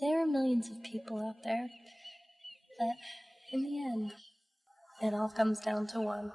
There are millions of people out there, but in the end, it all comes down to one.